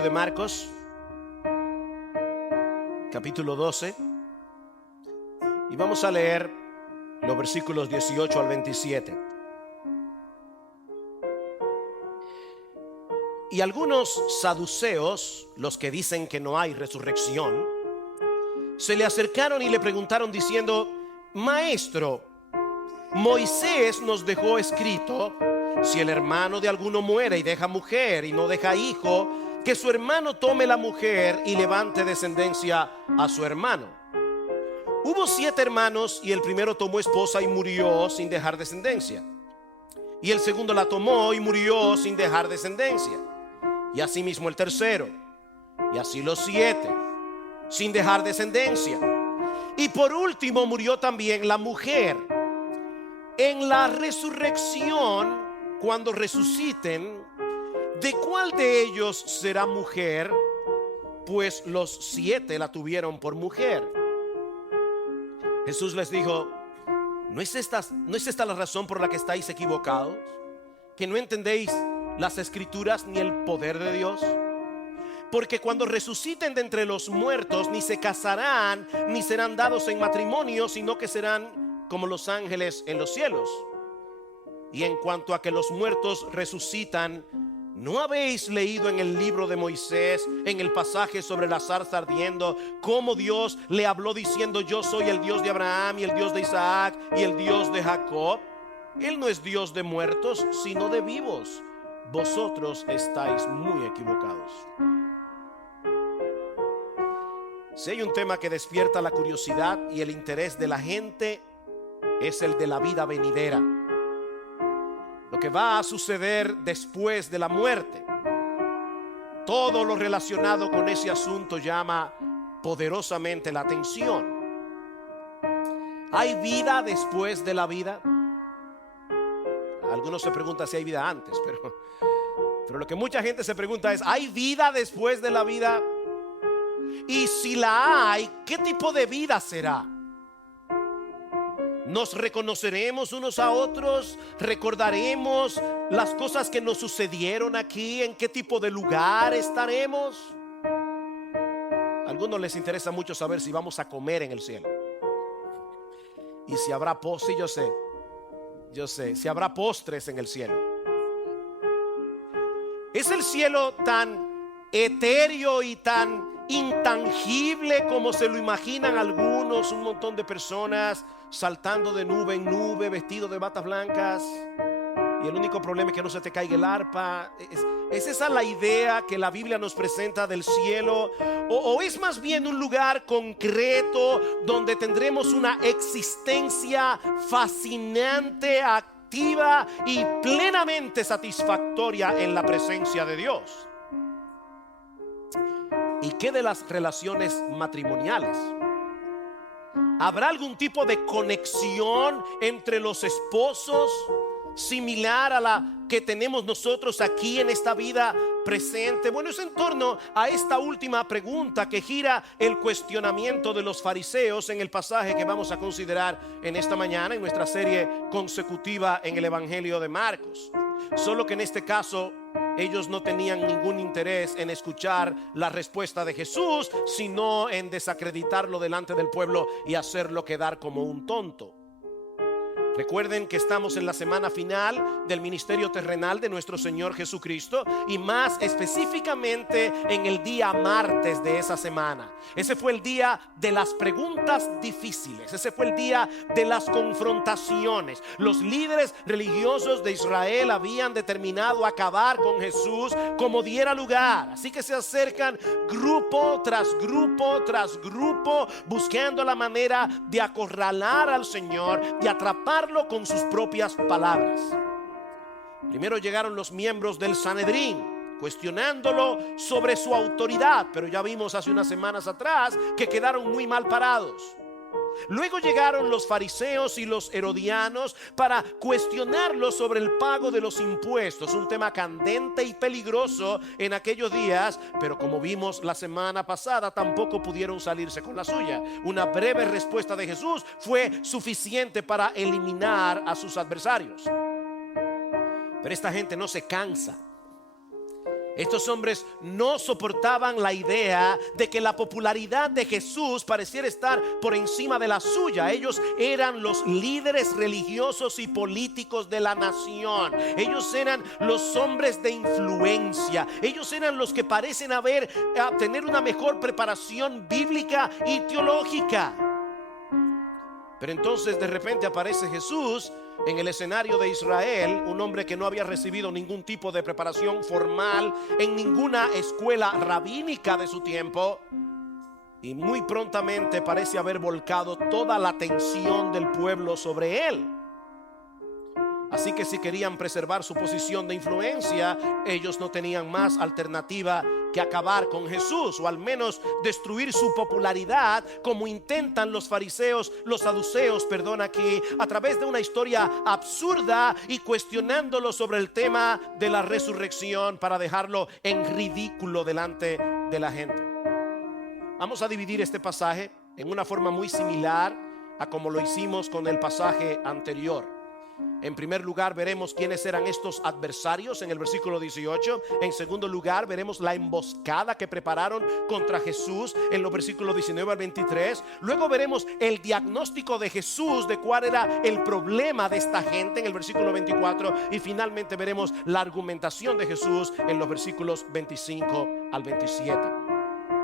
Evangelio de Marcos, capítulo 12, y vamos a leer los versículos 18 al 27. Y algunos saduceos, los que dicen que no hay resurrección, se le acercaron y le preguntaron diciendo: Maestro, Moisés nos dejó escrito, si el hermano de alguno muere y deja mujer y no deja hijo, que su hermano tome la mujer y levante descendencia a su hermano. Hubo 7 hermanos y el primero tomó esposa y murió sin dejar descendencia. Y el segundo la tomó y murió sin dejar descendencia. Y asimismo el tercero. Y así los 7, sin dejar descendencia. Y por último murió también la mujer. En la resurrección, cuando resuciten, ¿de cuál de ellos será mujer? Pues los 7 la tuvieron por mujer. Jesús les dijo: ¿No es esta la razón por la que estáis equivocados? ¿Que no entendéis las escrituras ni el poder de Dios? Porque cuando resuciten de entre los muertos, ni se casarán ni serán dados en matrimonio, sino que serán como los ángeles en los cielos. Y en cuanto a que los muertos resucitan, ¿no habéis leído en el libro de Moisés, en el pasaje sobre la zarza ardiendo, cómo Dios le habló diciendo: yo soy el Dios de Abraham y el Dios de Isaac y el Dios de Jacob? Él no es Dios de muertos, sino de vivos. Vosotros estáis muy equivocados. Si hay un tema que despierta la curiosidad y el interés de la gente, es el de la vida venidera, lo que va a suceder después de la muerte. Todo lo relacionado con ese asunto llama poderosamente la atención. ¿Hay vida después de la vida? Algunos se preguntan si hay vida antes, pero lo que mucha gente se pregunta es: ¿hay vida después de la vida? Y si la hay, ¿qué tipo de vida será? ¿Nos reconoceremos unos a otros? ¿Recordaremos las cosas que nos sucedieron aquí? ¿En qué tipo de lugar estaremos? A algunos les interesa mucho saber si vamos a comer en el cielo. Y si habrá postres, yo sé, si habrá postres en el cielo. ¿Es el cielo tan etéreo y tan intangible como se lo imaginan algunos? Un montón de personas saltando de nube en nube, vestidos de batas blancas, y el único problema es que no se te caiga el arpa. ¿Es esa la idea que la Biblia nos presenta del cielo? ¿O es más bien un lugar concreto donde tendremos una existencia fascinante, activa y plenamente satisfactoria en la presencia de Dios? ¿Y qué de las relaciones matrimoniales? ¿Habrá algún tipo de conexión entre los esposos similar a la que tenemos nosotros aquí en esta vida presente? Bueno, es en torno a esta última pregunta que gira el cuestionamiento de los fariseos en el pasaje que vamos a considerar en esta mañana en nuestra serie consecutiva en el Evangelio de Marcos. Solo que en este caso ellos no tenían ningún interés en escuchar la respuesta de Jesús, sino en desacreditarlo delante del pueblo y hacerlo quedar como un tonto. Recuerden que estamos en la semana final del ministerio terrenal de nuestro Señor Jesucristo, y más específicamente en el día martes de esa semana. Ese fue el día de las preguntas difíciles, ese fue el día de las confrontaciones. Los líderes religiosos de Israel habían determinado acabar con Jesús como diera lugar, así que se acercan grupo tras grupo tras grupo, buscando la manera de acorralar al Señor, de atraparlo con sus propias palabras. Primero llegaron los miembros del Sanedrín, cuestionándolo sobre su autoridad, pero ya vimos hace unas semanas atrás que quedaron muy mal parados. Luego llegaron los fariseos y los herodianos para cuestionarlo sobre el pago de los impuestos, un tema candente y peligroso en aquellos días, pero como vimos la semana pasada, tampoco pudieron salirse con la suya. Una breve respuesta de Jesús fue suficiente para eliminar a sus adversarios. Pero esta gente no se cansa. Estos hombres no soportaban la idea de que la popularidad de Jesús pareciera estar por encima de la suya. Ellos eran los líderes religiosos y políticos de la nación. Ellos eran los hombres de influencia. Ellos eran los que parecen tener una mejor preparación bíblica y teológica. Pero entonces de repente aparece Jesús en el escenario de Israel, un hombre que no había recibido ningún tipo de preparación formal en ninguna escuela rabínica de su tiempo, y muy prontamente parece haber volcado toda la atención del pueblo sobre él. Así que si querían preservar su posición de influencia, ellos no tenían más alternativa que acabar con Jesús, o al menos destruir su popularidad, como intentan los fariseos, los saduceos, aquí, a través de una historia absurda y cuestionándolo sobre el tema de la resurrección para dejarlo en ridículo delante de la gente. Vamos a dividir este pasaje en una forma muy similar a como lo hicimos con el pasaje anterior. En primer lugar veremos quiénes eran estos adversarios en el versículo 18. En segundo lugar veremos la emboscada que prepararon contra Jesús en los versículos 19 al 23. Luego veremos el diagnóstico de Jesús de cuál era el problema de esta gente en el versículo 24. Y finalmente veremos la argumentación de Jesús en los versículos 25 al 27.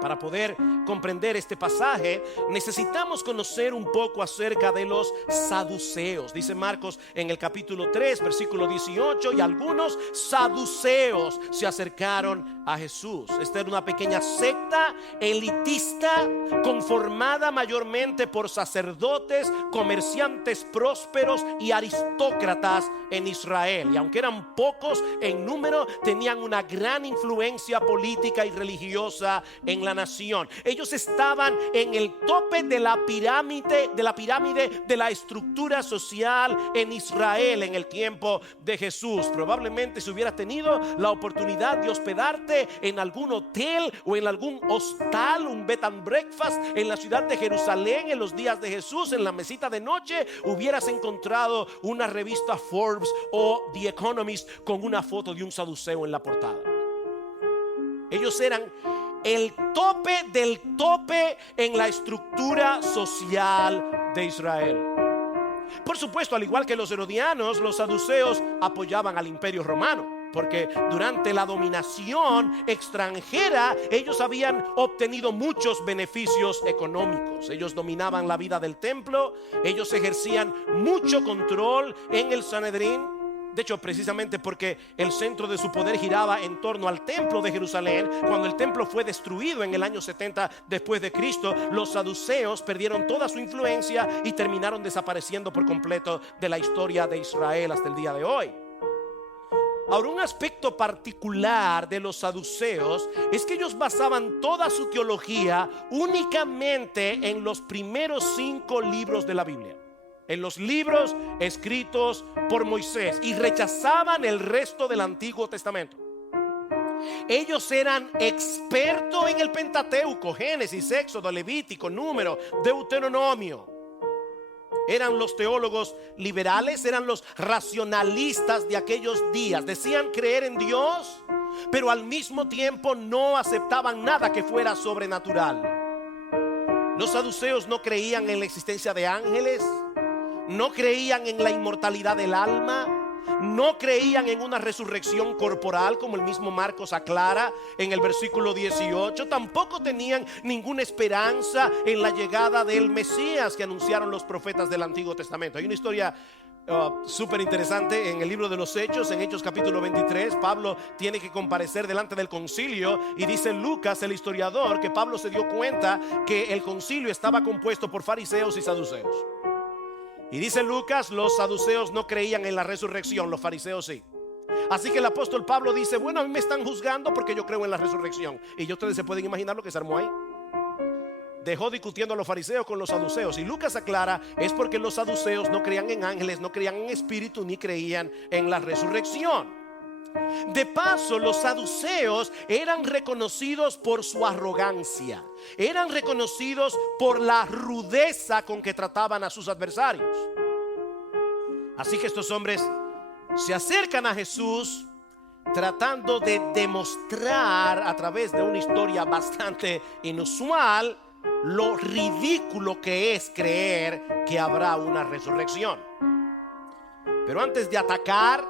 Para poder comprender este pasaje necesitamos conocer un poco acerca de los saduceos. Dice Marcos en el capítulo 3 versículo 18: y algunos saduceos se acercaron a Jesús. Esta era una pequeña secta elitista conformada mayormente por sacerdotes, comerciantes prósperos y aristócratas en Israel. Y aunque eran pocos en número, tenían una gran influencia política y religiosa en la nación. Ellos estaban en el tope de la pirámide de la estructura social en Israel en el tiempo de Jesús. Probablemente si hubieras tenido la oportunidad de hospedarte en algún hotel o en algún hostal, un bed and breakfast en la ciudad de Jerusalén en los días de Jesús, en la mesita de noche hubieras encontrado una revista Forbes o The Economist con una foto de un saduceo en la portada. Ellos eran el tope del tope en la estructura social de Israel. Por supuesto, al igual que los herodianos, los saduceos apoyaban al imperio romano, porque durante la dominación extranjera ellos habían obtenido muchos beneficios económicos. Ellos dominaban la vida del templo, ellos ejercían mucho control en el Sanedrín. De hecho, precisamente porque el centro de su poder giraba en torno al templo de Jerusalén, cuando el templo fue destruido en el año 70 después de Cristo, los saduceos perdieron toda su influencia y terminaron desapareciendo por completo de la historia de Israel hasta el día de hoy. Ahora, un aspecto particular de los saduceos es que ellos basaban toda su teología únicamente en los primeros 5 libros de la Biblia, en los libros escritos por Moisés, y rechazaban el resto del Antiguo Testamento. Ellos eran expertos en el Pentateuco: Génesis, Éxodo, Levítico, Número, Deuteronomio. Eran los teólogos liberales, eran los racionalistas de aquellos días. Decían creer en Dios, pero al mismo tiempo no aceptaban nada que fuera sobrenatural. Los saduceos no creían en la existencia de ángeles, no creían en la inmortalidad del alma, no creían en una resurrección corporal, como el mismo Marcos aclara en el versículo 18. Tampoco tenían ninguna esperanza en la llegada del Mesías que anunciaron los profetas del Antiguo Testamento. Hay una historia súper interesante en el libro de los Hechos. En Hechos capítulo 23, Pablo tiene que comparecer delante del concilio, y dice Lucas, el historiador, que Pablo se dio cuenta que el concilio estaba compuesto por fariseos y saduceos. Y dice Lucas, los saduceos no creían en la resurrección, los fariseos sí. Así que el apóstol Pablo dice: bueno, a mí me están juzgando porque yo creo en la resurrección. Y ustedes se pueden imaginar lo que se armó ahí. Dejó discutiendo a los fariseos con los saduceos. Y Lucas aclara, es porque los saduceos no creían en ángeles, no creían en espíritu, ni creían en la resurrección. De paso, los saduceos eran reconocidos por su arrogancia, eran reconocidos por la rudeza con que trataban a sus adversarios. Así que estos hombres se acercan a Jesús tratando de demostrar a través de una historia bastante inusual lo ridículo que es creer que habrá una resurrección. Pero antes de atacar,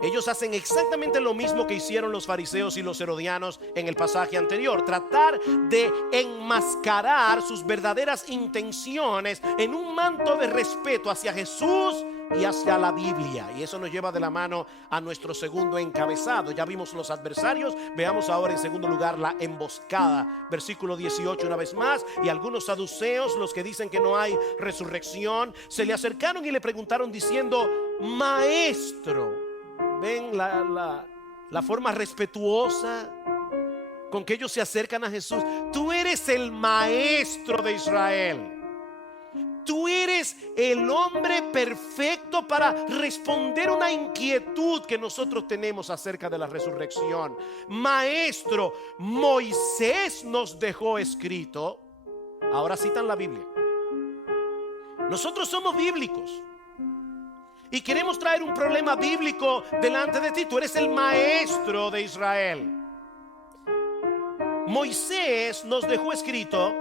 ellos hacen exactamente lo mismo que hicieron los fariseos y los herodianos en el pasaje anterior: tratar de enmascarar sus verdaderas intenciones en un manto de respeto hacia Jesús y hacia la Biblia. Y eso nos lleva de la mano a nuestro segundo encabezado. Ya vimos los adversarios, veamos ahora en segundo lugar la emboscada. Versículo 18 una vez más: y algunos saduceos, los que dicen que no hay resurrección, se le acercaron y le preguntaron diciendo: Maestro. ¿Ven la forma respetuosa con que ellos se acercan a Jesús? Tú eres el maestro de Israel. Tú eres el hombre perfecto para responder una inquietud que nosotros tenemos acerca de la resurrección. Maestro, Moisés nos dejó escrito. Ahora citan la Biblia. Nosotros somos bíblicos y queremos traer un problema bíblico delante de ti. Tú eres el maestro de Israel. Moisés nos dejó escrito: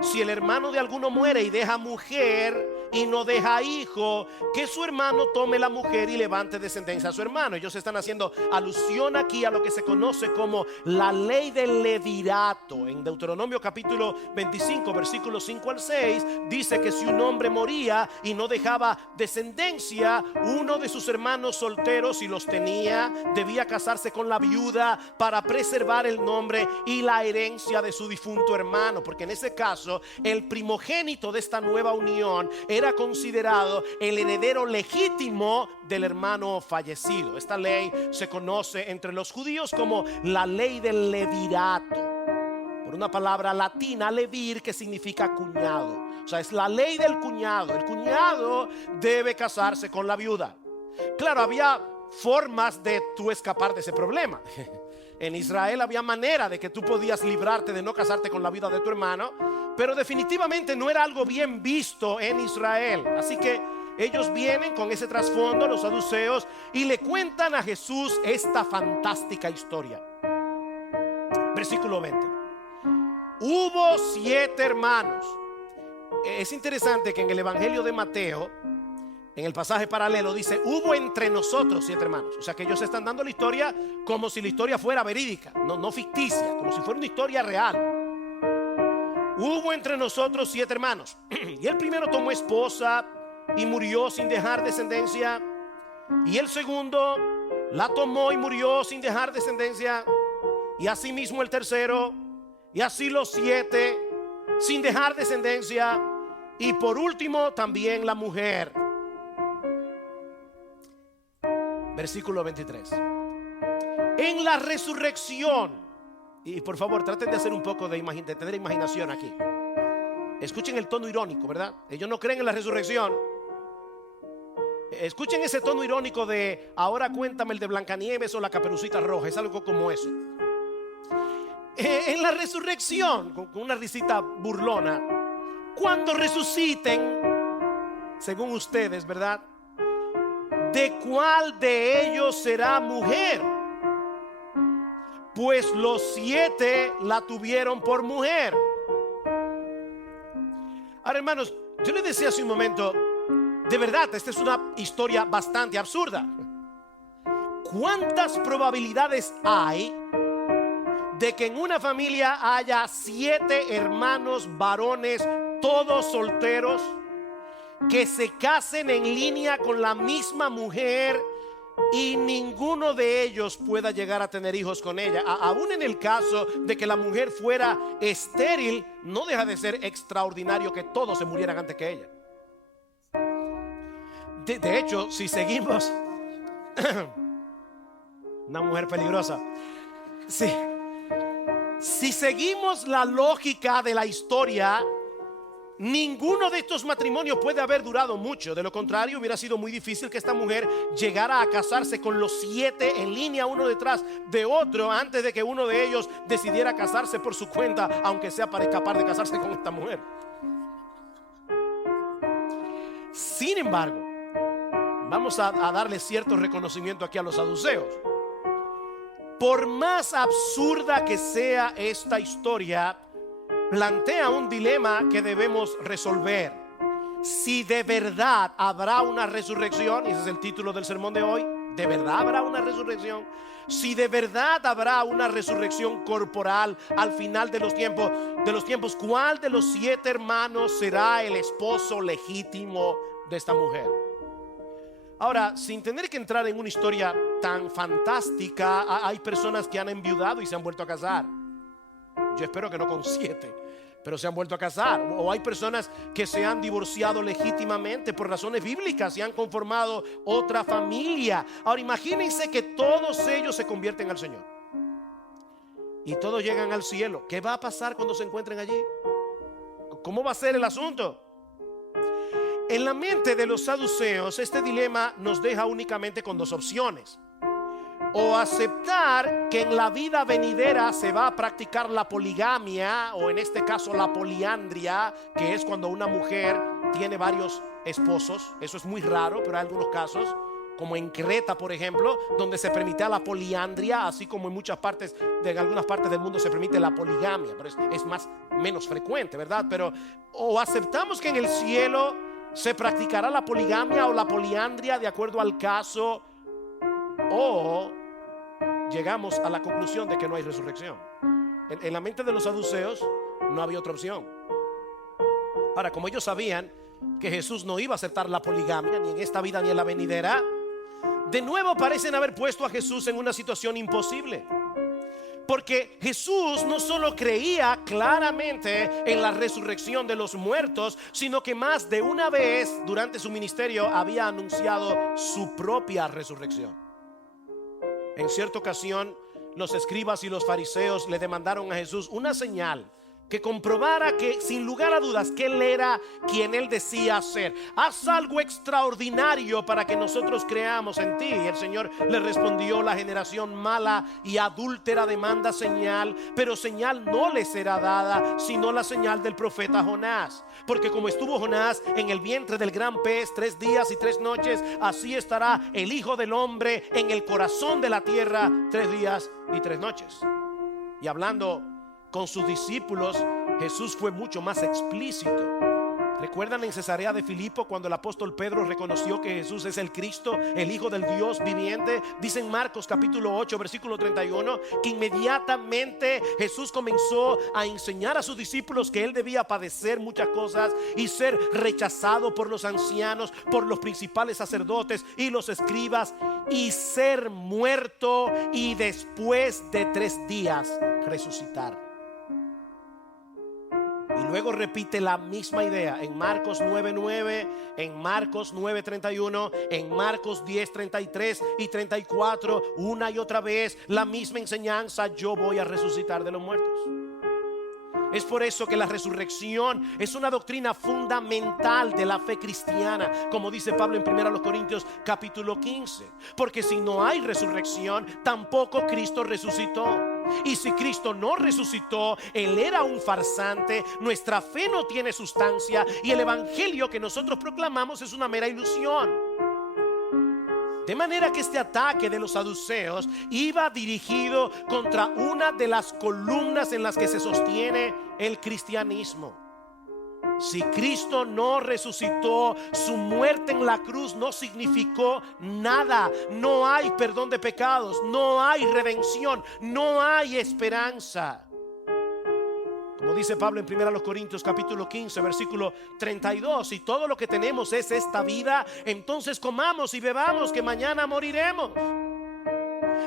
si el hermano de alguno muere y deja mujer y no deja hijo, que su hermano tome la mujer y levante descendencia a su hermano. Ellos están haciendo alusión aquí a lo que se conoce como la ley del levirato. En Deuteronomio capítulo 25 versículos 5 al 6 dice que si un hombre moría y no dejaba descendencia, uno de sus hermanos solteros, si los tenía, debía casarse con la viuda para preservar el nombre y la herencia de su difunto hermano, porque en ese caso el primogénito de esta nueva unión era considerado el heredero legítimo del hermano fallecido. Esta ley se conoce entre los judíos como la ley del levirato, por una palabra latina, levir, que significa cuñado. O sea, es la ley del cuñado. El cuñado debe casarse con la viuda. Claro, había formas de tú escapar de ese problema. En Israel había manera de que tú podías librarte de no casarte con la viuda de tu hermano, pero definitivamente no era algo bien visto en Israel. Así que ellos vienen con ese trasfondo, los saduceos, y le cuentan a Jesús esta fantástica historia. Versículo 20: hubo 7 hermanos. Es interesante que en el Evangelio de Mateo, en el pasaje paralelo, dice: hubo entre nosotros 7 hermanos. O sea que ellos están dando la historia como si la historia fuera verídica, no ficticia, como si fuera una historia real. Hubo entre nosotros 7 hermanos. Y el primero tomó esposa y murió sin dejar descendencia. Y el segundo la tomó y murió sin dejar descendencia. Y asimismo el tercero. Y así los 7 sin dejar descendencia. Y por último también la mujer. Versículo 23. En la resurrección. Y por favor traten de hacer un poco de tener imaginación aquí. Escuchen el tono irónico, ¿verdad? Ellos no creen en la resurrección. Escuchen ese tono irónico de: ahora cuéntame el de Blancanieves o la Caperucita Roja. Es algo como eso. En la resurrección, con una risita burlona, cuando resuciten, según ustedes, ¿verdad?, ¿de cuál de ellos será mujer? Pues los 7 la tuvieron por mujer. Ahora, hermanos, yo les decía hace un momento, de verdad, esta es una historia bastante absurda. ¿Cuántas probabilidades hay de que en una familia haya 7 hermanos varones, todos solteros, que se casen en línea con la misma mujer y ninguno de ellos pueda llegar a tener hijos con ella? Aún en el caso de que la mujer fuera estéril, no deja de ser extraordinario que todos se murieran antes que ella. De hecho, si seguimos una mujer peligrosa, si seguimos la lógica de la historia, ninguno de estos matrimonios puede haber durado mucho. De lo contrario, hubiera sido muy difícil que esta mujer llegara a casarse con los 7 en línea, uno detrás de otro, antes de que uno de ellos decidiera casarse por su cuenta, aunque sea para escapar de casarse con esta mujer. Sin embargo, vamos a darle cierto reconocimiento aquí a los saduceos. por más absurda que sea esta historia, plantea un dilema que debemos resolver. Si de verdad habrá una resurrección, y ese es el título del sermón de hoy, ¿de verdad habrá una resurrección? Si de verdad habrá una resurrección corporal al final de los tiempos, ¿cuál de los 7 hermanos será el esposo legítimo de esta mujer? Ahora, sin tener que entrar en una historia tan fantástica, hay personas que han enviudado y se han vuelto a casar. Yo espero que no con 7, pero se han vuelto a casar. O hay personas que se han divorciado legítimamente por razones bíblicas y han conformado otra familia. Ahora imagínense que todos ellos se convierten al Señor y todos llegan al cielo. ¿Qué va a pasar cuando se encuentren allí? ¿Cómo va a ser el asunto? En la mente de los saduceos, este dilema nos deja únicamente con 2 opciones: o aceptar que en la vida venidera se va a practicar la poligamia, o en este caso la poliandria, que es cuando una mujer tiene varios esposos. Eso es muy raro, pero hay algunos casos, como en Creta, por ejemplo, donde se permite la poliandria, así como en algunas partes del mundo se permite la poligamia, pero es menos frecuente, ¿verdad? Pero o aceptamos que en el cielo se practicará la poligamia o la poliandria de acuerdo al caso, o llegamos a la conclusión de que no hay resurrección. En la mente de los saduceos no había otra opción. Ahora, como ellos sabían que Jesús no iba a aceptar la poligamia ni en esta vida ni en la venidera, de nuevo parecen haber puesto a Jesús en una situación imposible. Porque Jesús no solo creía claramente en la resurrección de los muertos, sino que más de una vez durante su ministerio había anunciado su propia resurrección. En cierta ocasión, los escribas y los fariseos le demandaron a Jesús una señal que comprobara que, sin lugar a dudas, que Él era quien Él decía ser. Haz algo extraordinario para que nosotros creamos en ti. Y el Señor le respondió: la generación mala y adúltera demanda señal, pero señal no le será dada, sino la señal del profeta Jonás. Porque como estuvo Jonás en el vientre del gran pez 3 días y 3 noches, así estará el Hijo del Hombre en el corazón de la tierra 3 días y 3 noches. Y hablando con sus discípulos, Jesús fue mucho más explícito. ¿Recuerdan en Cesarea de Filipo cuando el apóstol Pedro reconoció que Jesús es el Cristo, el Hijo del Dios viviente? Dice en Marcos capítulo 8 versículo 31 que inmediatamente Jesús comenzó a enseñar a sus discípulos que Él debía padecer muchas cosas y ser rechazado por los ancianos, por los principales sacerdotes y los escribas, y ser muerto y después de 3 días resucitar. Y luego repite la misma idea en Marcos 9:9, en Marcos 9:31, en Marcos 10:33 y 34, una y otra vez la misma enseñanza: yo voy a resucitar de los muertos. Es por eso que la resurrección es una doctrina fundamental de la fe cristiana, como dice Pablo en 1 Corintios capítulo 15. Porque si no hay resurrección, tampoco Cristo resucitó. Y si Cristo no resucitó, Él era un farsante, nuestra fe no tiene sustancia y el evangelio que nosotros proclamamos es una mera ilusión. De manera que este ataque de los saduceos iba dirigido contra una de las columnas en las que se sostiene el cristianismo. Si Cristo no resucitó, su muerte en la cruz no significó nada. No hay perdón de pecados, no hay redención, no hay esperanza. Como dice Pablo en 1 Corintios capítulo 15 versículo 32: si todo lo que tenemos es esta vida, entonces comamos y bebamos, que mañana moriremos.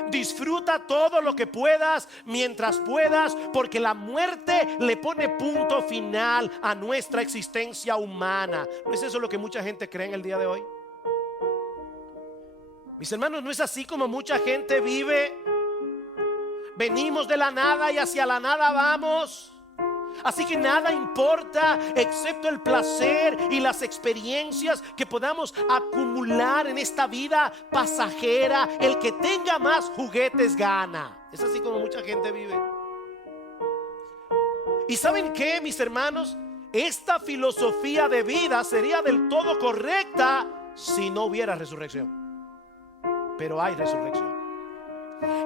Disfruta todo lo que puedas mientras puedas, porque la muerte le pone punto final a nuestra existencia humana. ¿No es eso lo que mucha gente cree en el día de hoy? Mis hermanos, ¿no es así como mucha gente vive? Venimos de la nada y hacia la nada vamos. Así que nada importa excepto el placer y las experiencias que podamos acumular en esta vida pasajera. El que tenga más juguetes gana. Es así como mucha gente vive. ¿Y saben qué, mis hermanos? Esta filosofía de vida sería del todo correcta si no hubiera resurrección. Pero hay resurrección.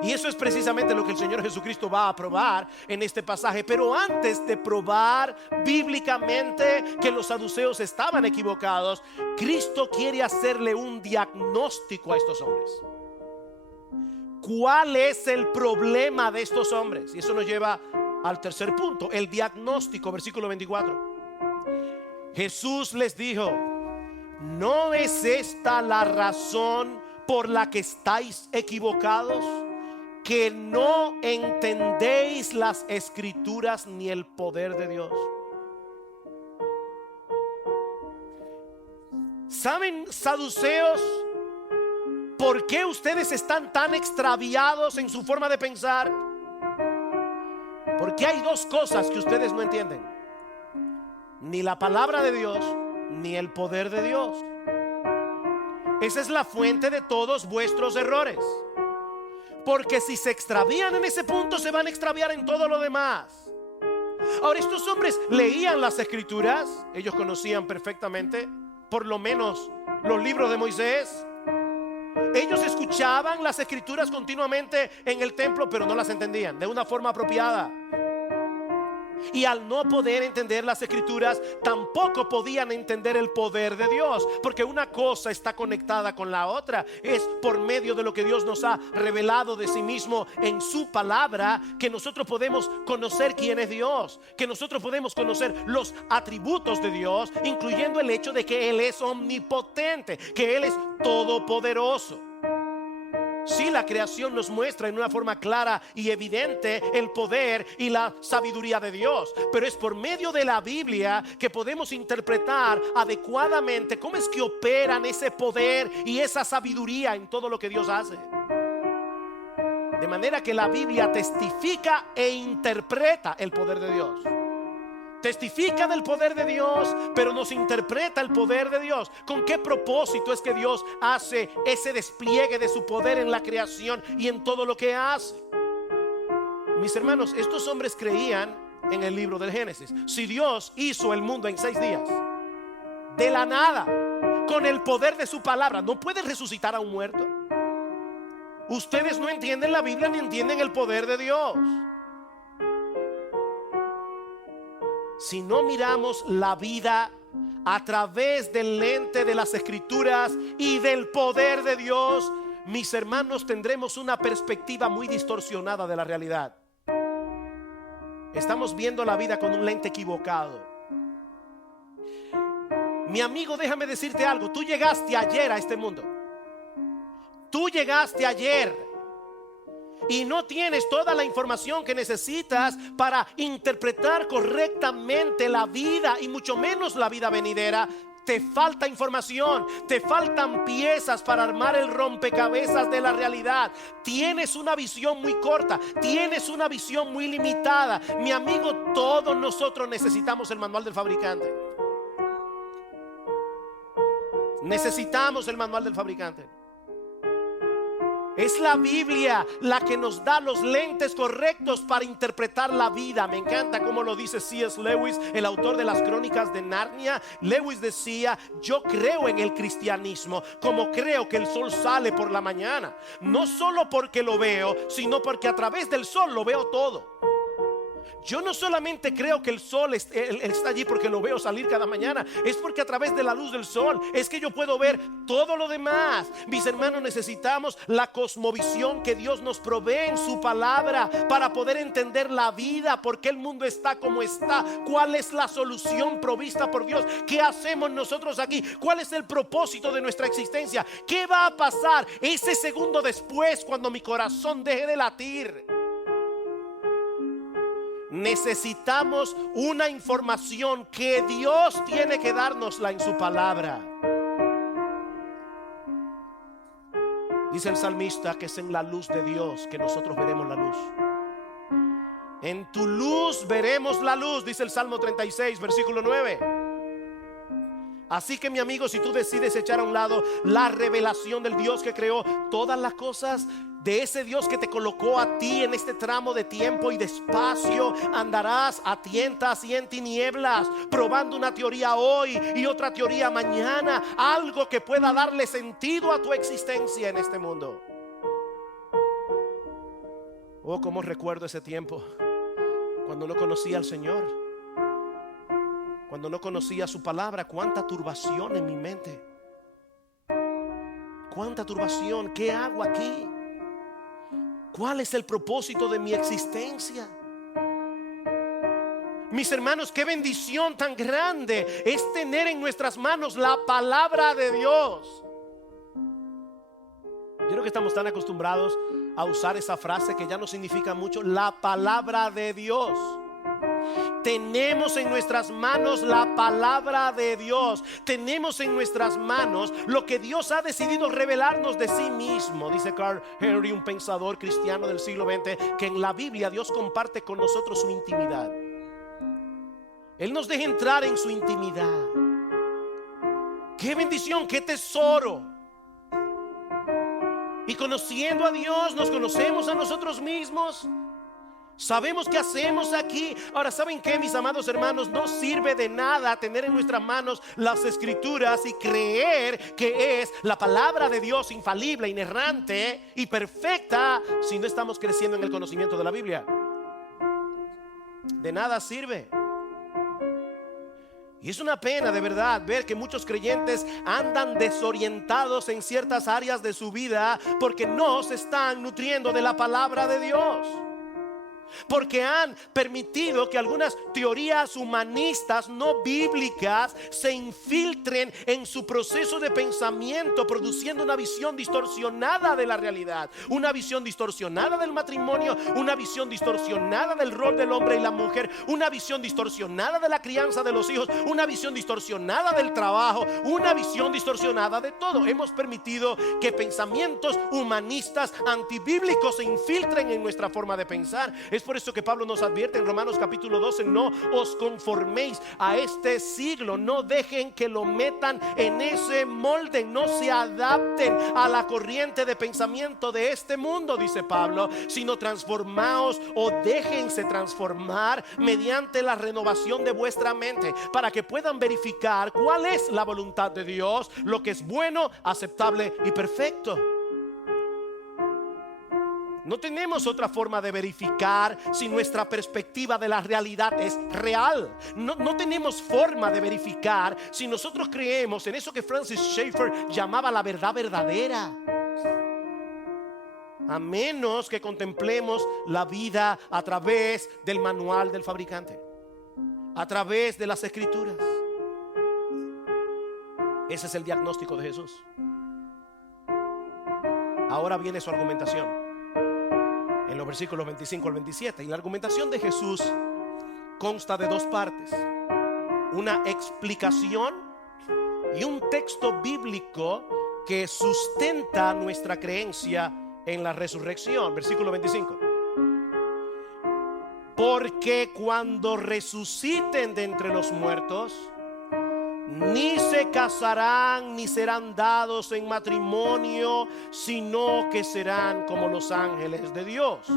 Y eso es precisamente lo que el Señor Jesucristo va a probar en este pasaje. Pero antes de probar bíblicamente que los saduceos estaban equivocados, Cristo quiere hacerle un diagnóstico a estos hombres. ¿Cuál es el problema de estos hombres? Y eso nos lleva al tercer punto, el diagnóstico, versículo 24. Jesús les dijo: ¿no es esta la razón por la que estáis equivocados? Que no entendéis las escrituras ni el poder de Dios. ¿Saben, saduceos, por qué ustedes están tan extraviados en su forma de pensar? Porque hay dos cosas que ustedes no entienden: ni la palabra de Dios ni el poder de Dios. Esa es la fuente de todos vuestros errores. Porque si se extravían en ese punto, se van a extraviar en todo lo demás. Ahora, estos hombres leían las escrituras. Ellos conocían perfectamente, por lo menos, los libros de Moisés. Ellos escuchaban las escrituras continuamente en el templo, pero no las entendían de una forma apropiada. Y al no poder entender las escrituras, tampoco podían entender el poder de Dios, porque una cosa está conectada con la otra. Es por medio de lo que Dios nos ha revelado de sí mismo en su palabra que nosotros podemos conocer quién es Dios, que nosotros podemos conocer los atributos de Dios, incluyendo el hecho de que Él es omnipotente, que Él es todopoderoso. Sí, la creación nos muestra en una forma clara y evidente el poder y la sabiduría de Dios, pero es por medio de la Biblia que podemos interpretar adecuadamente cómo es que operan ese poder y esa sabiduría en todo lo que Dios hace. De manera que la Biblia testifica e interpreta el poder de Dios. Testifica del poder de Dios, pero nos interpreta el poder de Dios. ¿Con qué propósito es que Dios hace ese despliegue de su poder en la creación y en todo lo que hace? Mis hermanos, estos hombres creían en el libro del Génesis. Si Dios hizo el mundo en 6 días, de la nada, con el poder de su palabra, ¿no puede resucitar a un muerto? Ustedes no entienden la Biblia ni entienden el poder de Dios. Si no miramos la vida a través del lente de las escrituras y del poder de Dios, mis hermanos, tendremos una perspectiva muy distorsionada de la realidad. Estamos viendo la vida con un lente equivocado. Mi amigo, déjame decirte algo. Tú llegaste ayer a este mundo. Tú llegaste ayer y no tienes toda la información que necesitas para interpretar correctamente la vida y mucho menos la vida venidera. Te falta información, te faltan piezas para armar el rompecabezas de la realidad. Tienes una visión muy corta, tienes una visión muy limitada. Mi amigo, todos nosotros necesitamos el manual del fabricante. Necesitamos el manual del fabricante. Es la Biblia la que nos da los lentes correctos para interpretar la vida. Me encanta cómo lo dice C.S. Lewis, el autor de las Crónicas de Narnia. Lewis decía: yo creo en el cristianismo como creo que el sol sale por la mañana. No solo porque lo veo, sino porque a través del sol lo veo todo. Yo no solamente creo que el sol está allí porque lo veo salir cada mañana, es porque a través de la luz del sol es que yo puedo ver todo lo demás. Mis hermanos, necesitamos la cosmovisión que Dios nos provee en su palabra para poder entender la vida, por qué el mundo está como está, cuál es la solución provista por Dios, qué hacemos nosotros aquí, cuál es el propósito de nuestra existencia, qué va a pasar ese segundo después cuando mi corazón deje de latir. Necesitamos una información que Dios tiene que dárnosla en su palabra. Dice el salmista que es en la luz de Dios que nosotros veremos la luz. En tu luz veremos la luz, dice el Salmo 36, versículo 9. Así que, mi amigo, si tú decides echar a un lado la revelación del Dios que creó todas las cosas, de ese Dios que te colocó a ti en este tramo de tiempo y de espacio, andarás a tientas y en tinieblas, probando una teoría hoy y otra teoría mañana, algo que pueda darle sentido a tu existencia en este mundo. Oh, cómo recuerdo ese tiempo cuando no conocía al Señor, cuando no conocía su palabra. Cuánta turbación en mi mente, cuánta turbación. ¿Qué hago aquí? ¿Cuál es el propósito de mi existencia? Mis hermanos, qué bendición tan grande es tener en nuestras manos la palabra de Dios. Yo creo que estamos tan acostumbrados a usar esa frase que ya no significa mucho. La palabra de Dios. Tenemos en nuestras manos la palabra de Dios. Tenemos en nuestras manos lo que Dios ha decidido revelarnos de sí mismo. Dice Carl Henry, un pensador cristiano del siglo XX, que en la Biblia Dios comparte con nosotros su intimidad. Él nos deja entrar en su intimidad. Qué bendición, qué tesoro. Y conociendo a Dios, nos conocemos a nosotros mismos. Sabemos qué hacemos aquí. Ahora, ¿saben qué, mis amados hermanos? No sirve de nada tener en nuestras manos las Escrituras y creer que es la palabra de Dios infalible, inerrante y perfecta si no estamos creciendo en el conocimiento de la Biblia. De nada sirve. Y es una pena de verdad ver que muchos creyentes andan desorientados en ciertas áreas de su vida porque no se están nutriendo de la palabra de Dios. Porque han permitido que algunas teorías humanistas no bíblicas se infiltren en su proceso de pensamiento, produciendo una visión distorsionada de la realidad, una visión distorsionada del matrimonio, una visión distorsionada del rol del hombre y la mujer, una visión distorsionada de la crianza de los hijos, una visión distorsionada del trabajo, una visión distorsionada de todo. Hemos permitido que pensamientos humanistas antibíblicos se infiltren en nuestra forma de pensar. Es por eso que Pablo nos advierte en Romanos capítulo 12: no os conforméis a este siglo, no dejen que lo metan en ese molde, no se adapten a la corriente de pensamiento de este mundo, dice Pablo, sino transformaos o déjense transformar mediante la renovación de vuestra mente, para que puedan verificar cuál es la voluntad de Dios, lo que es bueno, aceptable y perfecto. No tenemos otra forma de verificar si nuestra perspectiva de la realidad es real. No tenemos forma de verificar si nosotros creemos en eso que Francis Schaeffer llamaba la verdad verdadera, a menos que contemplemos la vida a través del manual del fabricante, a través de las Escrituras. Ese es el diagnóstico de Jesús. Ahora viene su argumentación en los versículos 25 al 27. Y la argumentación de Jesús consta de dos partes: una explicación y un texto bíblico que sustenta nuestra creencia en la resurrección. Versículo 25: porque cuando resuciten de entre los muertos, ni se casarán ni serán dados en matrimonio, sino que serán como los ángeles de Dios.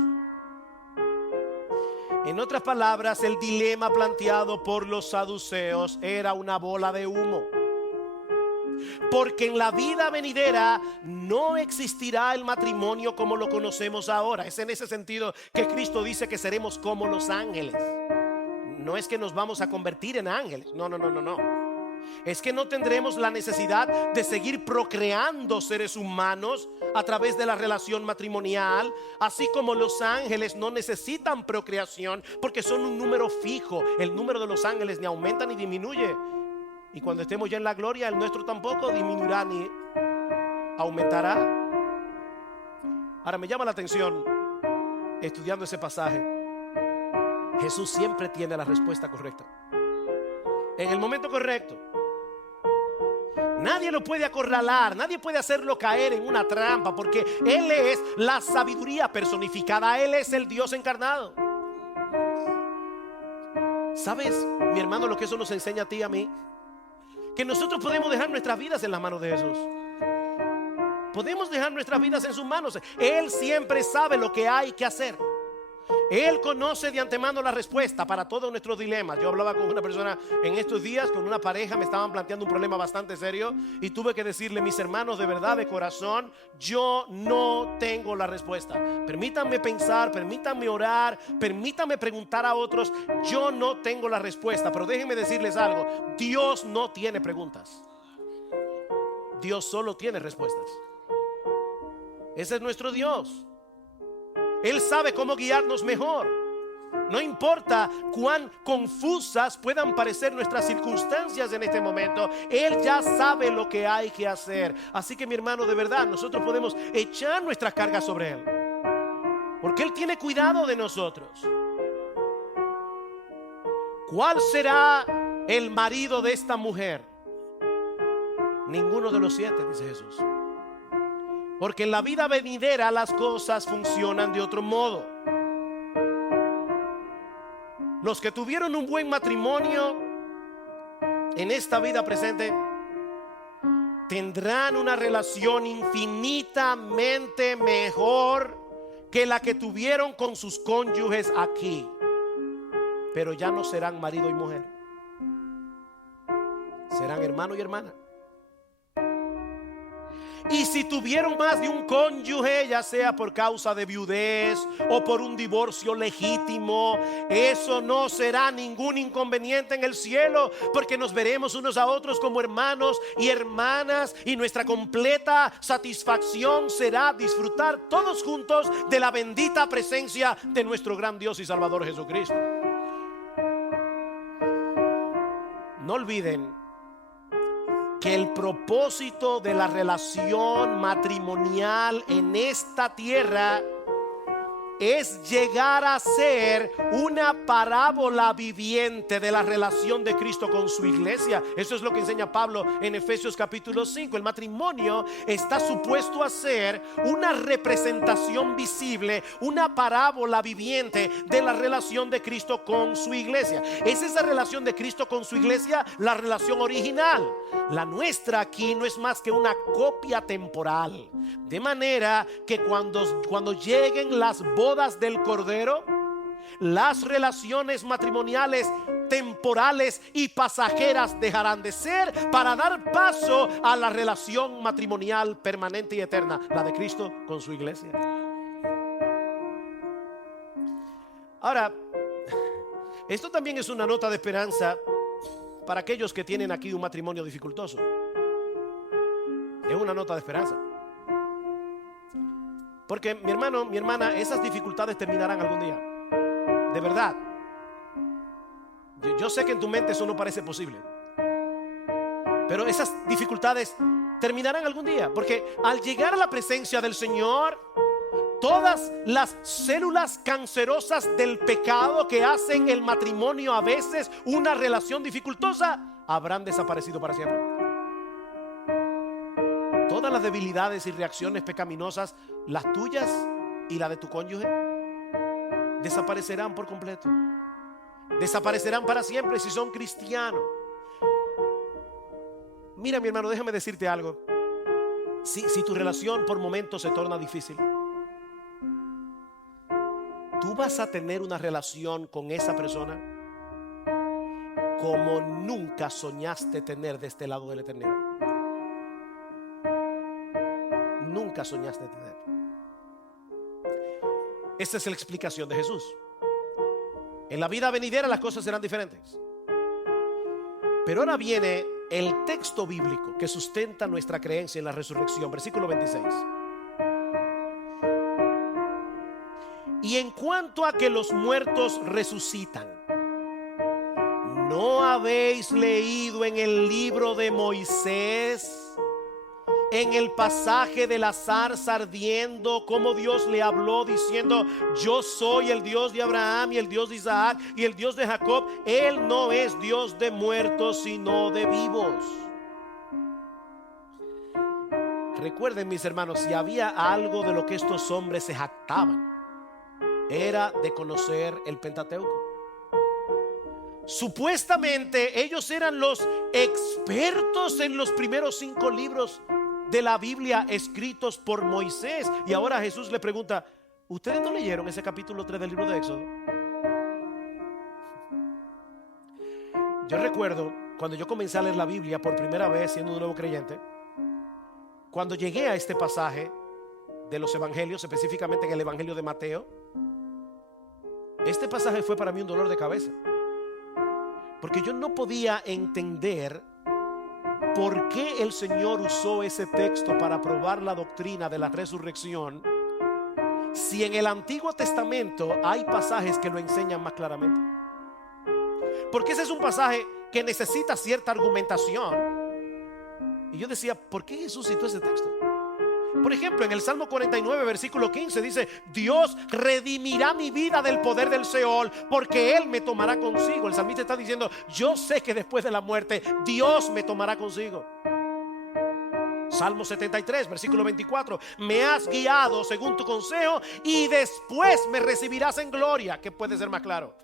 En otras palabras, el dilema planteado por los saduceos era una bola de humo, porque en la vida venidera no existirá el matrimonio como lo conocemos ahora. Es en ese sentido que Cristo dice que seremos como los ángeles. No es que nos vamos a convertir en ángeles, no. Es que no tendremos la necesidad de seguir procreando seres humanos a través de la relación matrimonial, así como los ángeles no necesitan procreación porque son un número fijo. El número de los ángeles ni aumenta ni disminuye, y cuando estemos ya en la gloria, el nuestro tampoco disminuirá ni aumentará. Ahora me llama la atención, estudiando ese pasaje, Jesús siempre tiene la respuesta correcta en el momento correcto. Nadie lo puede acorralar, nadie puede hacerlo caer en una trampa, porque Él es la sabiduría personificada, Él es el Dios encarnado. ¿Sabes, mi hermano, lo que eso nos enseña a ti y a mí? Que nosotros podemos dejar nuestras vidas en las manos de Jesús. Podemos dejar nuestras vidas en sus manos. Él siempre sabe lo que hay que hacer. Él conoce de antemano la respuesta para todos nuestros dilemas. Yo hablaba con una persona en estos días, con una pareja, me estaban planteando un problema bastante serio y tuve que decirle: mis hermanos, de verdad, de corazón, yo no tengo la respuesta. Permítanme pensar, permítanme orar, permítanme preguntar a otros. Yo no tengo la respuesta, pero déjenme decirles algo: Dios no tiene preguntas. Dios solo tiene respuestas. Ese es nuestro Dios. Él sabe cómo guiarnos mejor. No importa cuán confusas puedan parecer nuestras circunstancias en este momento, Él ya sabe lo que hay que hacer. Así que, mi hermano, de verdad, nosotros podemos echar nuestras cargas sobre Él, porque Él tiene cuidado de nosotros. ¿Cuál será el marido de esta mujer? Ninguno de los 7, dice Jesús. Porque en la vida venidera las cosas funcionan de otro modo. Los que tuvieron un buen matrimonio en esta vida presente tendrán una relación infinitamente mejor que la que tuvieron con sus cónyuges aquí. Pero ya no serán marido y mujer. Serán hermano y hermana. Y si tuvieron más de un cónyuge, ya sea por causa de viudez o por un divorcio legítimo, eso no será ningún inconveniente en el cielo, porque nos veremos unos a otros como hermanos y hermanas, y nuestra completa satisfacción será disfrutar todos juntos de la bendita presencia de nuestro gran Dios y Salvador Jesucristo. No olviden que el propósito de la relación matrimonial en esta tierra es llegar a ser una parábola viviente de la relación de Cristo con su iglesia. Eso es lo que enseña Pablo en Efesios capítulo 5. El matrimonio está supuesto a ser una representación visible, una parábola viviente de la relación de Cristo con su iglesia. Es esa relación de Cristo con su iglesia la relación original. La nuestra aquí no es más que una copia temporal. De manera que cuando lleguen las bodas del Cordero, las relaciones matrimoniales temporales y pasajeras dejarán de ser para dar paso a la relación matrimonial permanente y eterna, la de Cristo con su iglesia. Ahora, esto también es una nota de esperanza para aquellos que tienen aquí un matrimonio dificultoso. Es una nota de esperanza. Porque, mi hermano, mi hermana, esas dificultades terminarán algún día. De verdad. Yo sé que en tu mente eso no parece posible, pero esas dificultades terminarán algún día. Porque al llegar a la presencia del Señor, todas las células cancerosas del pecado que hacen el matrimonio a veces una relación dificultosa habrán desaparecido para siempre. Todas las debilidades y reacciones pecaminosas, las tuyas y la de tu cónyuge, desaparecerán por completo. Desaparecerán para siempre si son cristianos. Mira, mi hermano, déjame decirte algo. Si tu relación por momentos se torna difícil, tú vas a tener una relación con esa persona como nunca soñaste tener de este lado de la eternidad. Nunca soñaste tener. Esta es la explicación de Jesús. En la vida venidera las cosas serán diferentes. Pero ahora viene el texto bíblico que sustenta nuestra creencia en la resurrección. Versículo 26. Y en cuanto a que los muertos resucitan, ¿no habéis leído en el libro de Moisés, en el pasaje de la zarza ardiendo, cómo Dios le habló diciendo: yo soy el Dios de Abraham y el Dios de Isaac y el Dios de Jacob? Él no es Dios de muertos sino de vivos. Recuerden, mis hermanos, si había algo de lo que estos hombres se jactaban, era de conocer el Pentateuco. Supuestamente ellos eran los expertos en los primeros 5 libros de la Biblia escritos por Moisés. Y ahora Jesús le pregunta: ¿Ustedes no leyeron ese capítulo 3 del libro de Éxodo? Yo recuerdo cuando yo comencé a leer la Biblia por primera vez siendo un nuevo creyente, cuando llegué a este pasaje de los evangelios, específicamente en el evangelio de Mateo, este pasaje fue para mí un dolor de cabeza, porque yo no podía entender por qué el Señor usó ese texto para probar la doctrina de la resurrección, si en el Antiguo Testamento hay pasajes que lo enseñan más claramente. Porque ese es un pasaje que necesita cierta argumentación. Y yo decía, ¿por qué Jesús citó ese texto? Por ejemplo, en el Salmo 49, versículo 15 dice: Dios redimirá mi vida del poder del Seol, porque Él me tomará consigo. El salmista está diciendo, yo sé que después de la muerte Dios me tomará consigo. Salmo 73, versículo 24: me has guiado según tu consejo y después me recibirás en gloria. ¿Qué puede ser más claro?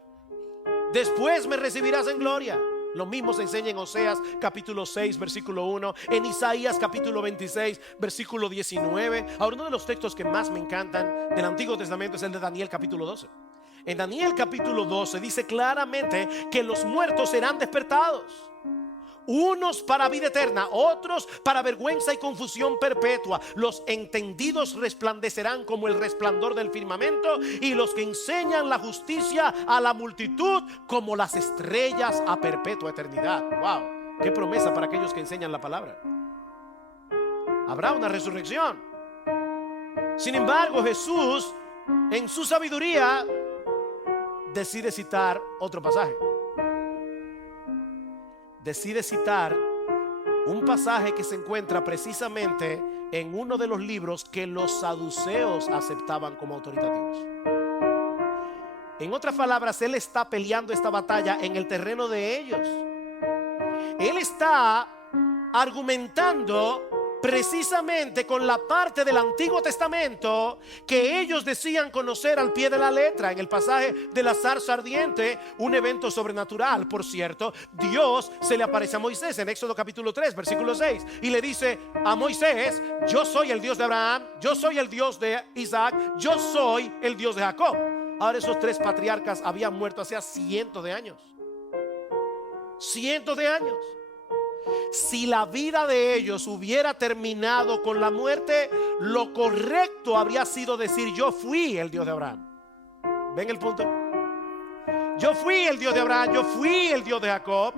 Después me recibirás en gloria. Lo mismo se enseña en Oseas capítulo 6 versículo 1, en Isaías capítulo 26 versículo 19. Ahora, uno de los textos que más me encantan del Antiguo Testamento es el de Daniel capítulo 12. En Daniel capítulo 12 dice claramente que los muertos serán despertados, unos para vida eterna, otros para vergüenza y confusión perpetua. Los entendidos resplandecerán como el resplandor del firmamento, y los que enseñan la justicia a la multitud como las estrellas a perpetua eternidad. Wow, qué promesa para aquellos que enseñan la palabra. Habrá una resurrección. Sin embargo, Jesús, en su sabiduría, decide citar otro pasaje. Decide citar un pasaje que se encuentra precisamente en uno de los libros que los saduceos aceptaban como autoritativos. En otras palabras, él está peleando esta batalla en el terreno de ellos. Él está argumentando precisamente con la parte del Antiguo Testamento que ellos decían conocer al pie de la letra. En el pasaje de la zarza ardiente, un evento sobrenatural, por cierto, Dios se le aparece a Moisés en Éxodo capítulo 3 versículo 6 y le dice a Moisés: yo soy el Dios de Abraham, yo soy el Dios de Isaac, yo soy el Dios de Jacob. Ahora, esos tres patriarcas habían muerto hace cientos de años. Cientos de años. Si la vida de ellos hubiera terminado con la muerte, lo correcto habría sido decir: yo fui el Dios de Abraham. ¿Ven el punto? Yo fui el Dios de Abraham, yo fui el Dios de Jacob.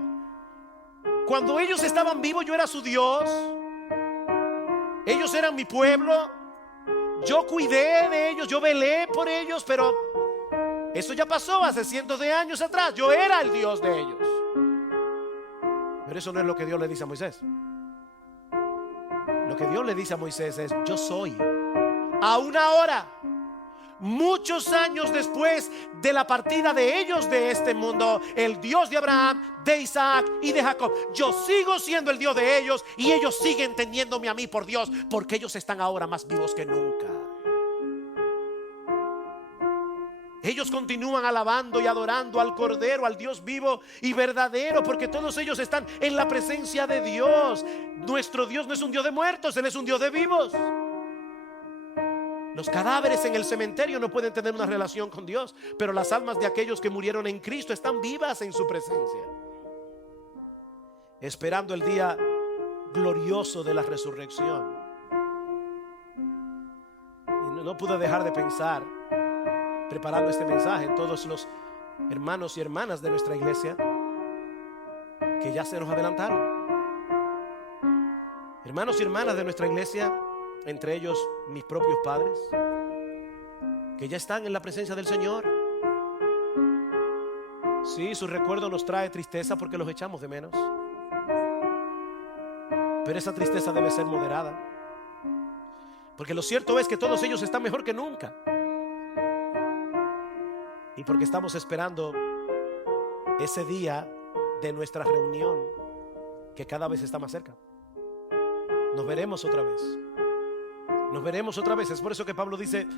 Cuando ellos estaban vivos, yo era su Dios. Ellos eran mi pueblo. Yo cuidé de ellos, yo velé por ellos. Pero eso ya pasó hace cientos de años atrás. Yo era el Dios de ellos. Pero eso no es lo que Dios le dice a Moisés. Lo que Dios le dice a Moisés es: yo soy. Aún ahora, muchos años después de la partida de ellos de este mundo, el Dios de Abraham, de Isaac y de Jacob, yo sigo siendo el Dios de ellos, y ellos siguen teniéndome a mí por Dios, porque ellos están ahora más vivos que nunca. Ellos continúan alabando y adorando al Cordero, al Dios vivo y verdadero, porque todos ellos están en la presencia de Dios. Nuestro Dios no es un Dios de muertos, Él es un Dios de vivos. Los cadáveres en el cementerio no pueden tener una relación con Dios, pero las almas de aquellos que murieron en Cristo están vivas en su presencia, esperando el día glorioso de la resurrección. Y no pude dejar de pensar, preparando este mensaje, en todos los hermanos y hermanas de nuestra iglesia que ya se nos adelantaron. Hermanos y hermanas de nuestra iglesia, entre ellos mis propios padres, que ya están en la presencia del Señor. Sí, su recuerdo nos trae tristeza porque los echamos de menos, pero esa tristeza debe ser moderada, porque lo cierto es que todos ellos están mejor que nunca, y porque estamos esperando ese día de nuestra reunión que cada vez está más cerca. Nos veremos otra vez. Nos veremos otra vez. Es por eso que Pablo dice: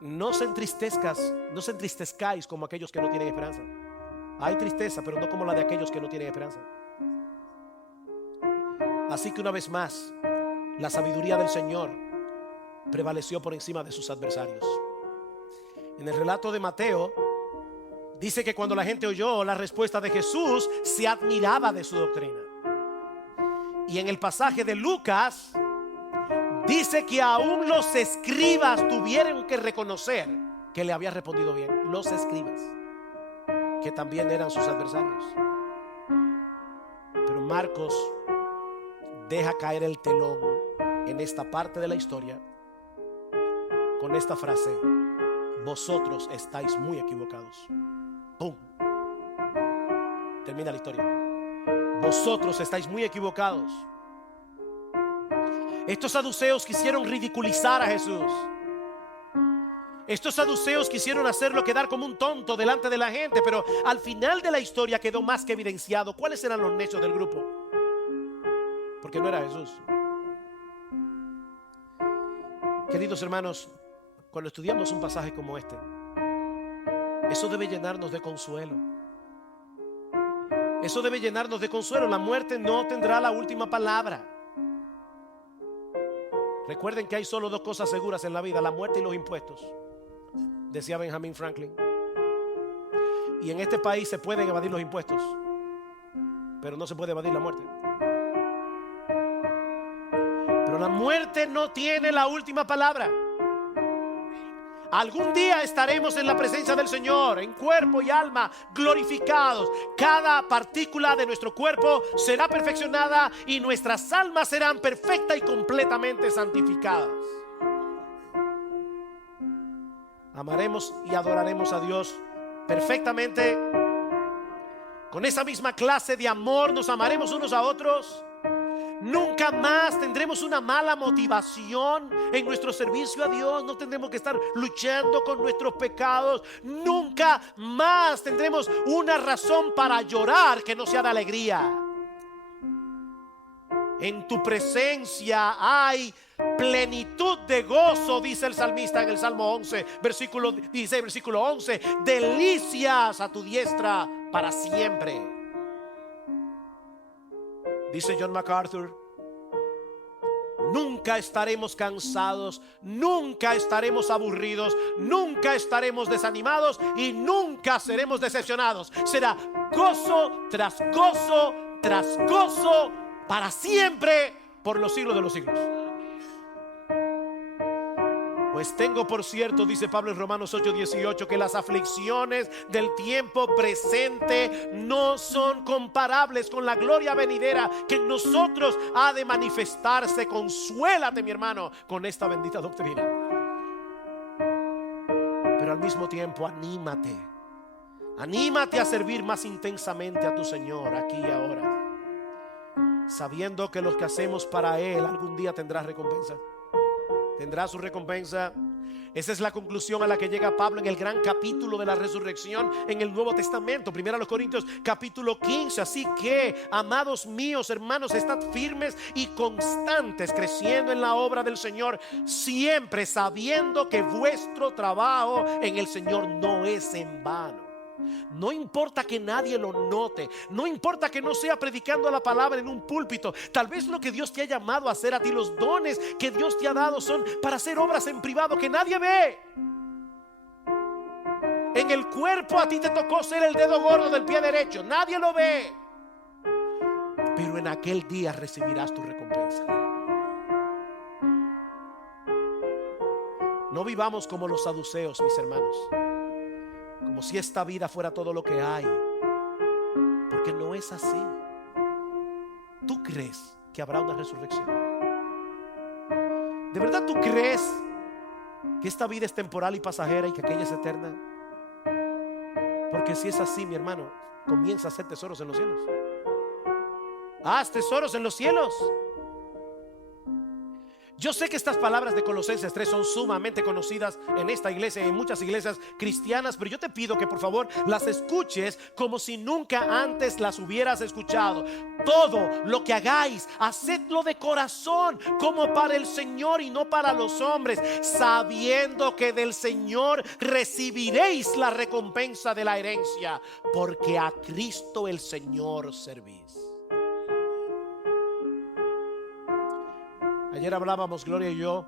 no se entristezcáis como aquellos que no tienen esperanza. Hay tristeza, pero no como la de aquellos que no tienen esperanza. Así que una vez más, la sabiduría del Señor prevaleció por encima de sus adversarios. En el relato de Mateo dice que cuando la gente oyó la respuesta de Jesús, se admiraba de su doctrina. Y en el pasaje de Lucas dice que aún los escribas tuvieron que reconocer que le había respondido bien. Los escribas, que también eran sus adversarios. Pero Marcos deja caer el telón en esta parte de la historia con esta frase: vosotros estáis muy equivocados. ¡Pum! Termina la historia. Vosotros estáis muy equivocados. Estos saduceos quisieron ridiculizar a Jesús. Estos saduceos quisieron hacerlo quedar como un tonto delante de la gente, pero al final de la historia quedó más que evidenciado cuáles eran los necios del grupo. Porque no era Jesús. Queridos hermanos, cuando estudiamos un pasaje como este, eso debe llenarnos de consuelo. Eso debe llenarnos de consuelo. La muerte no tendrá la última palabra. Recuerden que hay solo dos cosas seguras en la vida: la muerte y los impuestos, decía Benjamin Franklin. Y en este país se pueden evadir los impuestos, pero no se puede evadir la muerte. Pero la muerte no tiene la última palabra. Algún día estaremos en la presencia del Señor, en cuerpo y alma glorificados. Cada partícula de nuestro cuerpo será perfeccionada y nuestras almas serán perfectas y completamente santificadas. Amaremos y adoraremos a Dios perfectamente. Con esa misma clase de amor nos amaremos unos a otros. Nunca más tendremos una mala motivación en nuestro servicio a Dios. No tendremos que estar luchando con nuestros pecados. Nunca más tendremos una razón para llorar que no sea de alegría. En tu presencia hay plenitud de gozo, dice el salmista en el Salmo 11, versículo 16, versículo 11. Delicias a tu diestra para siempre. Dice John MacArthur: nunca estaremos cansados, nunca estaremos aburridos, nunca estaremos desanimados y nunca seremos decepcionados. Será gozo tras gozo tras gozo para siempre, por los siglos de los siglos. Pues tengo por cierto, dice Pablo en Romanos 8:18, que las aflicciones del tiempo presente no son comparables con la gloria venidera que en nosotros ha de manifestarse. Consuélate, mi hermano, con esta bendita doctrina. Pero al mismo tiempo anímate. Anímate a servir más intensamente a tu Señor aquí y ahora, sabiendo que lo que hacemos para Él algún día tendrá recompensa. Tendrá su recompensa. Esa es la conclusión a la que llega Pablo en el gran capítulo de la resurrección en el Nuevo Testamento, 1 Corintios capítulo 15. Así que, amados míos, hermanos, estad firmes y constantes, creciendo en la obra del Señor, siempre sabiendo que vuestro trabajo en el Señor no es en vano. No importa que nadie lo note, no importa que no sea predicando la palabra en un púlpito. Tal vez lo que Dios te ha llamado a hacer a ti, los dones que Dios te ha dado, son para hacer obras en privado que nadie ve. En el cuerpo a ti te tocó ser el dedo gordo del pie derecho, nadie lo ve. Pero en aquel día recibirás tu recompensa. No vivamos como los saduceos, mis hermanos, como si esta vida fuera todo lo que hay, porque no es así. ¿Tú crees que habrá una resurrección? ¿De verdad tú crees que esta vida es temporal y pasajera y que aquella es eterna? Porque si es así, mi hermano, comienza a hacer tesoros en los cielos. Haz tesoros en los cielos. Yo sé que estas palabras de Colosenses 3 son sumamente conocidas en esta iglesia y en muchas iglesias cristianas, pero yo te pido que por favor las escuches como si nunca antes las hubieras escuchado. Todo lo que hagáis, hacedlo de corazón, como para el Señor y no para los hombres, sabiendo que del Señor recibiréis la recompensa de la herencia, porque a Cristo el Señor servís. Ayer hablábamos, Gloria y yo,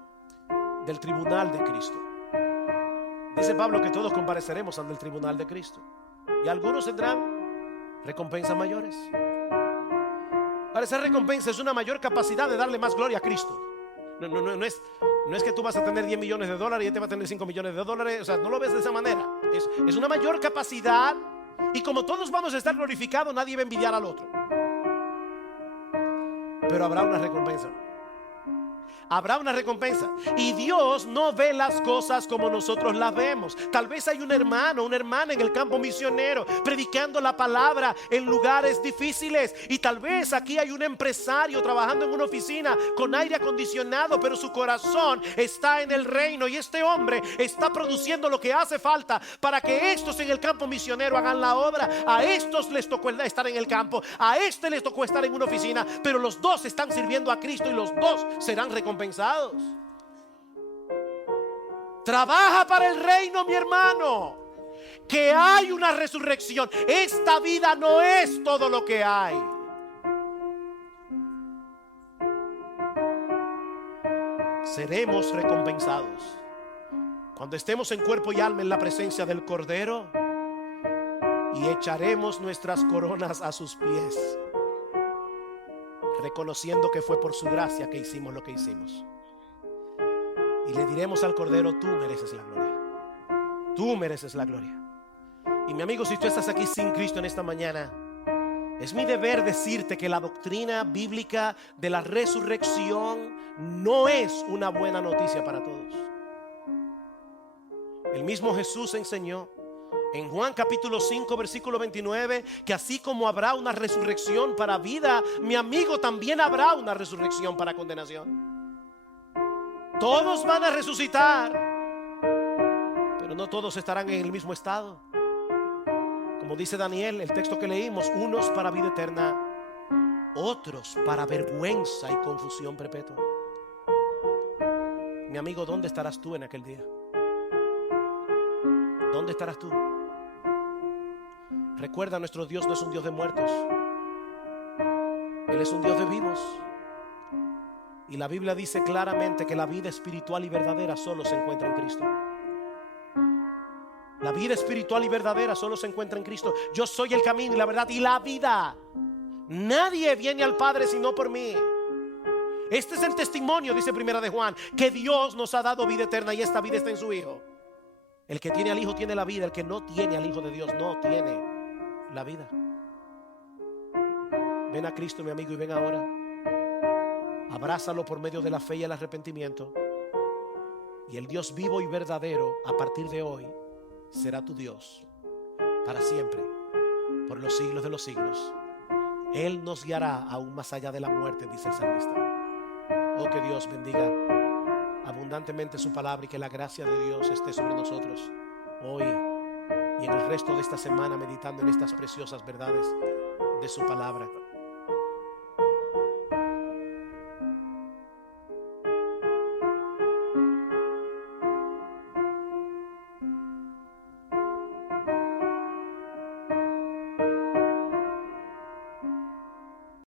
del tribunal de Cristo, Dice Pablo que todos compareceremos ante el tribunal de Cristo, y algunos tendrán recompensas mayores. Para esa recompensa es una mayor capacidad de darle más gloria a Cristo. No es que tú vas a tener 10 millones de dólares y este va a tener 5 millones de dólares. O sea, no lo ves de esa manera. Es una mayor capacidad. Y como todos vamos a estar glorificados, nadie va a envidiar al otro. Pero habrá una recompensa. Habrá una recompensa. Y Dios no ve las cosas como nosotros las vemos. Tal vez hay un hermano, una hermana en el campo misionero predicando la palabra en lugares difíciles. Y tal vez aquí hay un empresario trabajando en una oficina con aire acondicionado, pero su corazón está en el reino. Y este hombre está produciendo lo que hace falta para que estos en el campo misionero hagan la obra. A estos les tocó estar en el campo, a este les tocó estar en una oficina, pero los dos están sirviendo a Cristo y los dos serán recompensados. Trabaja para el reino, mi hermano, que hay una resurrección. Esta vida no es todo lo que hay. Seremos recompensados cuando estemos en cuerpo y alma en la presencia del Cordero, y echaremos nuestras coronas a sus pies, reconociendo que fue por su gracia que hicimos lo que hicimos. Y le diremos al Cordero: tú mereces la gloria. Tú mereces la gloria. Y mi amigo, si tú estás aquí sin Cristo en esta mañana, es mi deber decirte que la doctrina bíblica de la resurrección no es una buena noticia para todos. El mismo Jesús enseñó en Juan capítulo 5 versículo 29 que así como habrá una resurrección para vida, mi amigo, también habrá una resurrección para condenación. Todos van a resucitar, pero no todos estarán en el mismo estado. Como dice Daniel, el texto que leímos: unos para vida eterna, otros para vergüenza y confusión perpetua. Mi amigo, ¿dónde estarás tú en aquel día? ¿Dónde estarás tú? Recuerda, nuestro Dios no es un Dios de muertos. Él es un Dios de vivos. Y la Biblia dice claramente que la vida espiritual y verdadera solo se encuentra en Cristo. La vida espiritual y verdadera solo se encuentra en Cristo. Yo soy el camino y la verdad y la vida. Nadie viene al Padre sino por mí. Este es el testimonio, dice Primera de Juan, que Dios nos ha dado vida eterna, y esta vida está en su Hijo. El que tiene al Hijo tiene la vida. El que no tiene al Hijo de Dios no tiene la vida. Ven a Cristo, mi amigo, y ven ahora. Abrázalo por medio de la fe y el arrepentimiento, y el Dios vivo y verdadero a partir de hoy será tu Dios para siempre, por los siglos de los siglos. Él nos guiará aún más allá de la muerte, dice el salmista. Oh, que Dios bendiga abundantemente su palabra, y que la gracia de Dios esté sobre nosotros hoy y en el resto de esta semana, meditando en estas preciosas verdades de su palabra.